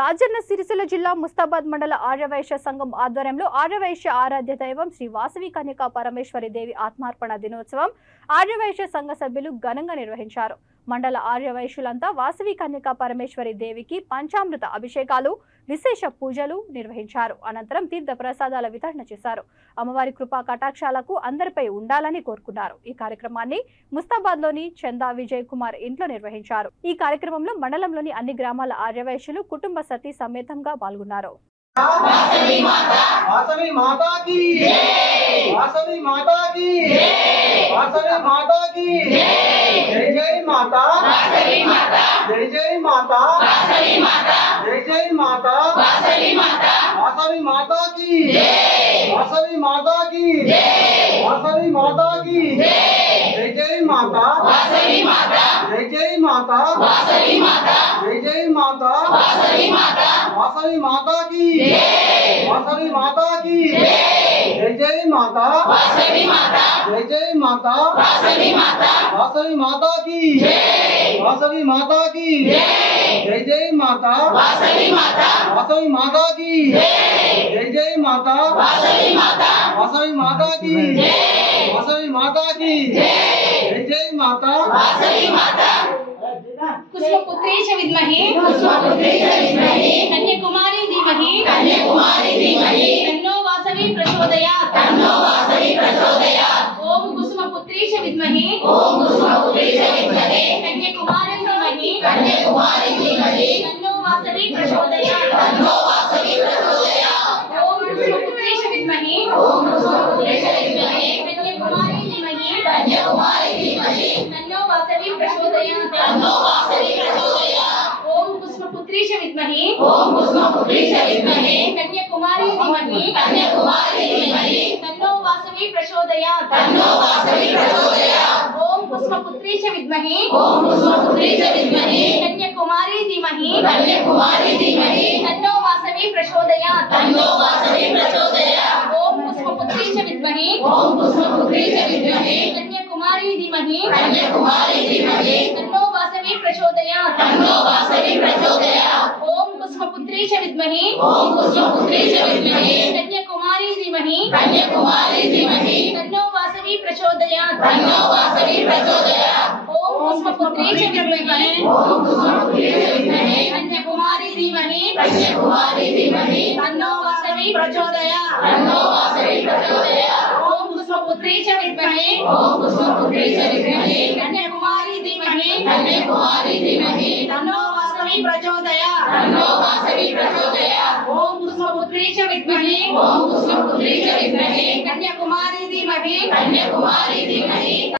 రాజన్న సిరిసిల్ల జిల్లా ముస్తాబాద్ మండల ఆర్యవైశ్య సంఘం ఆధ్వర్యంలో ఆర్యవైశ్య ఆరాధ్య దైవం శ్రీ వాసవి కన్యకా పరమేశ్వరి దేవి ఆత్మార్పణ దినోత్సవం ఆర్యవైశ్య సంఘ సభ్యులు ఘనంగా నిర్వహించారు. మండల ఆర్యవైశ్యులంతా వాసవి కన్యకా పరమేశ్వరి దేవికి పంచామృత అభిషేకాలు, విశేష పూజలు నిర్వహించారు. అనంతరం తీర్థ ప్రసాదాల వితరణ చేశారు. అమ్మవారి కృపా కటాక్షాలకు అందరిపై ఉండాలని కోరుకున్నారు. ఈ కార్యక్రమాన్ని ముస్తాబాద్ లోని చందా విజయ్ కుమార్ ఇంట్లో నిర్వహించారు. ఈ కార్యక్రమంలో మండలంలోని అన్ని గ్రామాల ఆర్యవైశ్యులు కుటుంబ సతీ సమేతంగా పాల్గొన్నారు. वासवी माता की जय, वासवी माता की जय, वासवी माता की जय, जय माता, वासवी माता, जय माता, वासवी माता, जय माता, वासवी माता, वासवी माता की जय, वासवी माता की जय, वासवी माता की जय, जय माता, वासवी माता, जय माता, वासवी माता, जय माता, वासवी माता, वासवी माता की वासवी माता की जय माता, वासवी माता, जय माता, वासवी माता, वासवी माता की वासवी माता की जय माता, वासवी माता, वासवी माता की जय माता, वासवी माता, वासवी माता की वासवी माता की जय माता, वासवी माता। कुसुमपुत्री च विद्महे कन्याकुमारी धीमहि तन्नो वासवी प्रचोदयात् ओम कुसुमपुत्री च विद्महे कन्याकुमारी धीमहि तन्नो वासवी प्रचोदयात् ओम कुसुमपुत्री च विद्महे कन्याकुमारी धीमहि तन्नो वासवी प्रचोदयात् ओम कुसुमपुत्री च विद्महे कन्याकुमारी धीमहि तन्नो वासवी प्रचोदयात् ओम कुसुमपुत्री च विद्महे कन्याकुमारी धीमहि तन्नो वासवी प्रचोदयात् ओम कुसुमपुत्री च विद्महे कन्याकुमारी धीमहि तन्नो वासवी प्रचोदयात् ओम कुसुमपुत्री च विद्महे कन्याकुमारी धीमहि तन्नो वासवी प्रचोदयात् ओम कुसुमपुत्री च विद्महे कन्याकुमारी धीमहि तन्नो वासवी प्रचोदयात् ओम कुसुमपुत्री च विद्महे कन्याकुमारी धीमहि तन्नो वासवी प्रचोदयात् ओम कुसुमपुत्री च विद्महे कन्याकुमारी धीमहि